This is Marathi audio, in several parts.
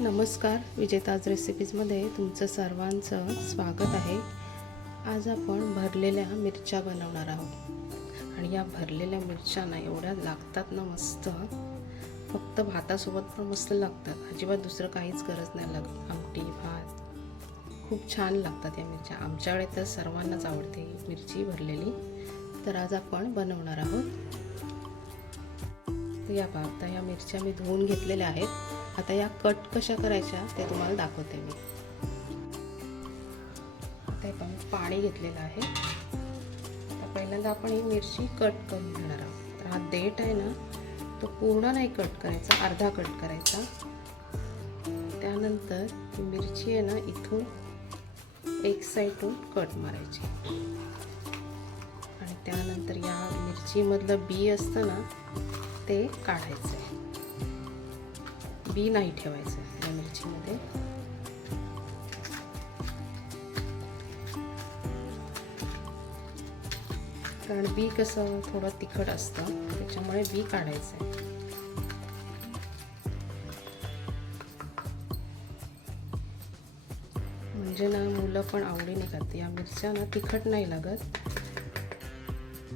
नमस्कार विजेताज रेसिपीजमध्ये तुमचं सर्वांचं स्वागत आहे. आज आपण भरलेल्या मिरच्या बनवणार आहोत. आणि या भरलेल्या मिरच्या ना एवढ्या लागतात ना मस्त. फक्त भातासोबत पण मस्त लागतात. अजिबात दुसरं काहीच गरज नाही लागत. आमटी भात. खूप छान लागतात या मिरच्या. आमच्याकडे तर सर्वांनाच आवडते मिरची भरलेली. तर आज आपण बनवणार आहोत. या पहा आता या मिरच्या मी धुवून घेतलेल्या आहेत. आता या कट कशा करायच्या ते तुम्हाला दाखवते मी. आता पण पाणी घेतलेलं आहे. तर पहिल्यांदा आपण ही मिरची कट करून घेणार आहोत. तर हा देठ आहे ना तो पूर्ण नाही कट करायचा अर्धा कट करायचा. त्यानंतर ही मिरची आहे ना इथून एक साईडून कट मारायची. आणि त्यानंतर या मिरचीमधलं बी असतं ना ते काढायचं आहे. बी नाही ठेवायचं या मिरचीमध्ये. कारण बी कसं थोडं तिखट असतं त्याच्यामुळे बी काढायचं आहे. म्हणजे ना मुलं पण आवडीने खाते या मिरच्या ना तिखट नाही लागत.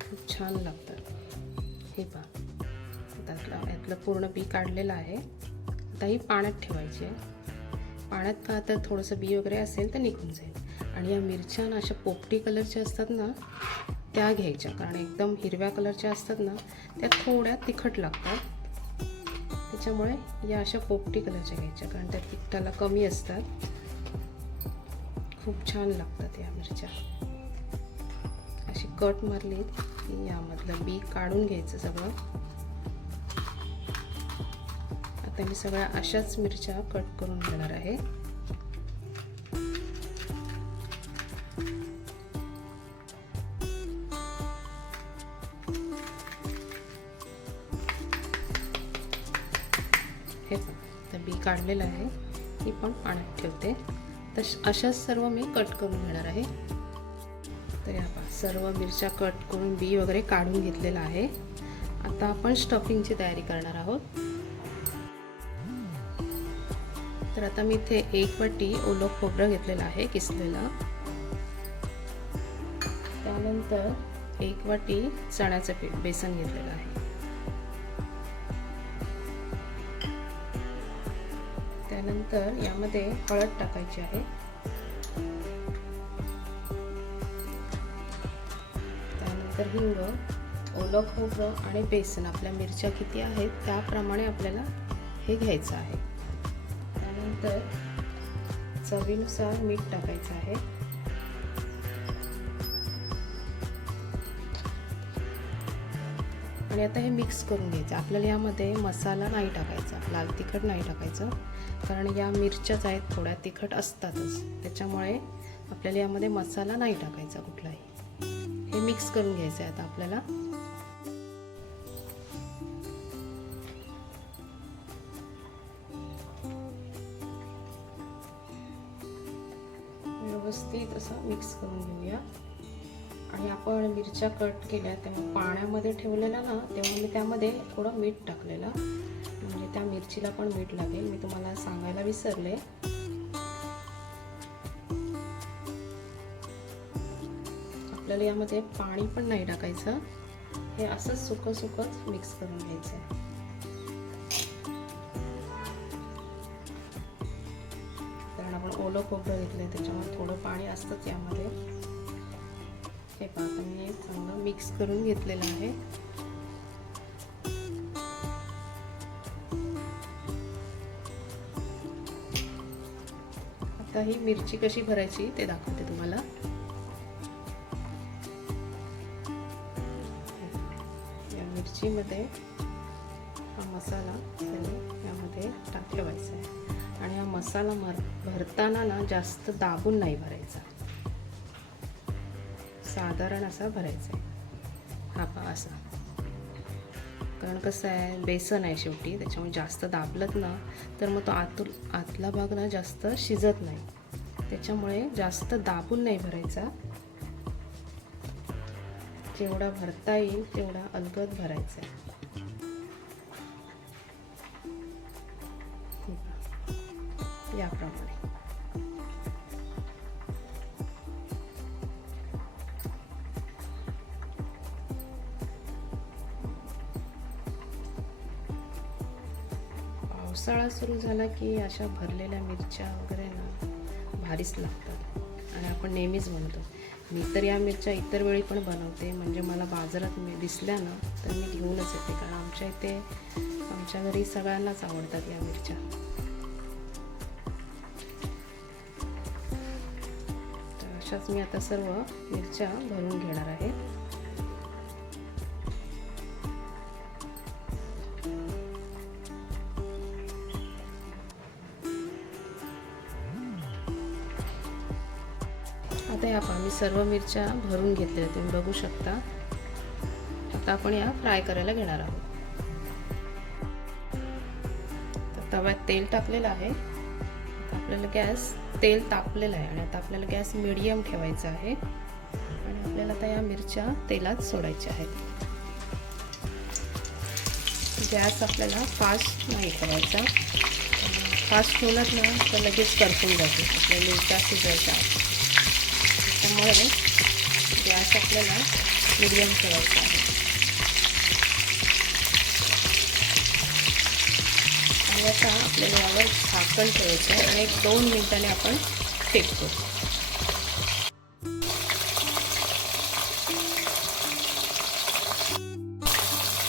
खूप छान लागतात. हे पहा. त्यातलं यातलं पूर्ण बी काढलेलं आहे. आता ही पाण्यात ठेवायची. आहे पाण्यात का तर थोडंसं बी वगैरे असेल तर निघून जाईल. आणि या मिरच्या ना अशा पोपटी कलरच्या असतात ना त्या घ्यायच्या. कारण एकदम हिरव्या कलरच्या असतात ना त्या थोड्या तिखट लागतात. त्याच्यामुळे या अशा पोपटी कलरच्या घ्यायच्या. कारण त्या तिखटाला कमी असतात. खूप छान लागतात या मिरच्या. अशी कट मारली की यामधलं बी काढून घ्यायचं सगळं. आता मी सगळ्या अशाच मिरच्या कट करून घेणार आहे. हे पण तर बी काढलेलं आहे ही पण पाण्यात ठेवते. तर अशाच सर्व मी कट करून घेणार आहे. तर या पहा सर्व मिरच्या कट करून बी वगैरे काढून घेतलेलं आहे. आता आपण स्टफिंगची तयारी करणार आहोत. तर आता मी इथे एक वाटी ओलं खोबरं घेतलेलं आहे किसलेलं. त्यानंतर एक वाटी चण्याचं पीठ बेसन घेतलेलं आहे. त्यानंतर यामध्ये हळद टाकायची आहे. त्यानंतर हिंग ओलं खोबरं आणि बेसन आपल्या मिरच्या किती आहेत त्याप्रमाणे आपल्याला हे घ्यायचं आहे. त्यानंतर चवीनुसार मीठ टाकायचं आहे. आणि आता हे मिक्स करून घ्यायचं. आपल्याला यामध्ये मसाला नाही टाकायचा. लाल तिखट नाही टाकायचं. कारण या मिरच्याच आहेत थोड्या तिखट असतातच. त्याच्यामुळे आपल्याला यामध्ये मसाला नाही टाकायचा कुठलाही. हे मिक्स करून घ्यायचं आहे आता आपल्याला. मिक्स करून घेऊया. आणि आपण मिरच्या कट केल्या तेव्हा पाण्यामध्ये ठेवलेलं ना तेव्हा मी त्यामध्ये थोडं मीठ टाकलेलं. म्हणजे त्या मिरचीला पण मीठ लागेल. मी तुम्हाला सांगायला विसरले. आपल्याला यामध्ये पाणी पण नाही टाकायचं. हे असंच सुकं सुकंच मिक्स करून घ्यायचं आहे ओलं खोबरं घेतलंय त्याच्यामुळे थोडं पाणी असतंच यामध्ये. हे पाहता मी चांगलं मिक्स करून घेतलेलं आहे. आता ही मिरची कशी भरायची ते दाखवते तुम्हाला. या मिरचीमध्ये हा मसाला यामध्ये टाक ठेवायचा आहे. आणि हा मसाला मर भरताना ना जास्त दाबून नाही भरायचा. साधारण असा भरायचा आहे. हा पा असा. कारण कसं आहे बेसन आहे शेवटी त्याच्यामुळे जास्त दाबलत ना तर मग तो आतून आतला भाग ना जास्त शिजत नाही. त्याच्यामुळे जास्त दाबून नाही भरायचा. जेवढा भरता येईल तेवढा अलगद भरायचा आहे. याप्रमाणे. पावसाळा सुरू झाला की अशा भरलेल्या मिरच्या वगैरे ना भारीच लागतात. आणि आपण नेहमीच म्हणतो मी तर या मिरच्या इतर वेळी पण बनवते. म्हणजे मला बाजारात मी दिसल्या ना तर मी घेऊनच येते. कारण आमच्या इथे आमच्या घरी सगळ्यांनाच आवडतात या मिरच्या. अशाच मी आता सर्व मिरच्या भरून घेणार आहे. आता या आपण मी सर्व मिरच्या भरून घेतल्या तुम्ही बघू शकता. आता आपण या फ्राय करायला घेणार आहोत. तर तव्यात तेल टाकलेलं आहे. आता आपल्याला गॅस तेल तापलेलं आहे आणि आता आपल्याला गॅस मिडियम ठेवायचा आहे. आणि आपल्याला आता या मिरच्या तेलात सोडायच्या आहेत. गॅस आपल्याला फास्ट नाही करायचा फास्ट ठेवलात ना तर लगेच करपून जाते. आपल्या मिरच्या शिजायच्या त्यामुळे गॅस आपल्याला मिडियम ठेवायचा आहे. आणि आता आपल्याला यावर झाकण ठेवायचं आहे आणि एक दोन मिनिटाने आपण फेकतो.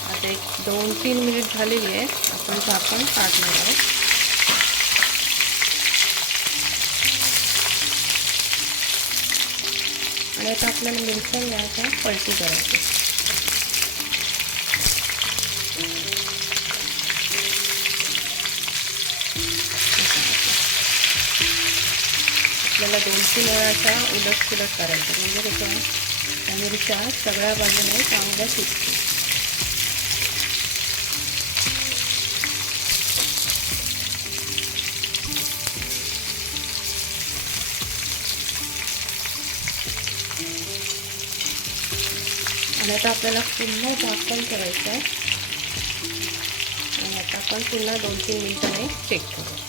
आता एक दोन तीन मिनिट झालेली आहे. आपण झाकण काढणार आहोत. आणि आता आपल्याला मिरच्या याच्या पलटी करायची त्याला दोन तीन वेळा असा उलट सुलट करायचं. म्हणजे कसं त्या मिरच्या सगळ्या बाजूने चांगल्या शिकतो. आणि आता आपल्याला पुन्हा झाकण करायचं आहे. आणि आता आपण पुन्हा दोन तीन मिनिटांनी चेक करू.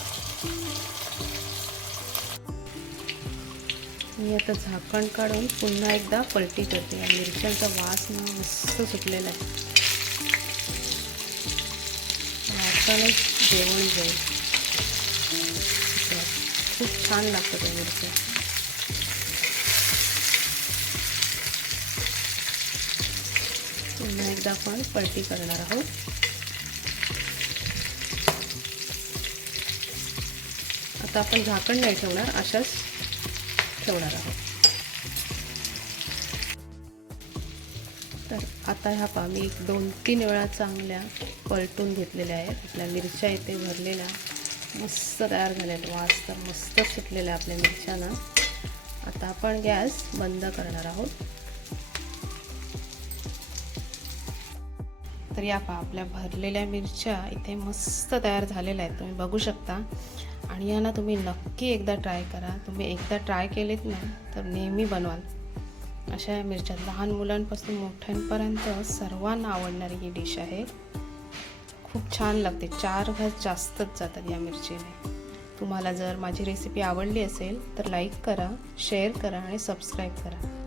मी आता झाकण काढून पुन्हा एकदा पलटी करते. या मिरच्यांचा वास ना मस्त सुटलेला आहे. वासानच जेवण जाईल खूप छान लागतं त्या मिरच्या. पुन्हा एकदा आपण पलटी करणार आहोत. आता आपण झाकण नाही ठेवणार अशाच ठेवणार आहोत. तर आता ह्या पा मी दोन तीन वेळा चांगल्या पलटून घेतलेल्या आहेत. आपल्या मिरच्या इथे भरलेल्या मस्त तयार झालेल्या वास तर मस्त सुटलेल्या आपल्या मिरच्यांना. आता आपण गॅस बंद करणार आहोत. तर या पहा आपल्या भरलेल्या मिरच्या इथे मस्त तयार झालेल्या आहेत. तुम्ही बघू शकता. आणि या ना तुम्ही नक्की एकदा ट्राय करा. तुम्ही एकदा ट्राय केलेत ना तर नेहमी बनवाल. अशा या मिरच्या लहान मुलांपासून मोठ्यांपर्यंत सर्वांना आवडणारी ही डिश आहे. खूप छान लागते. चार घास जास्तच जातात या मिरचीने. तुम्हाला जर माझी रेसिपी आवडली असेल तर लाईक करा शेअर करा आणि सबस्क्राईब करा.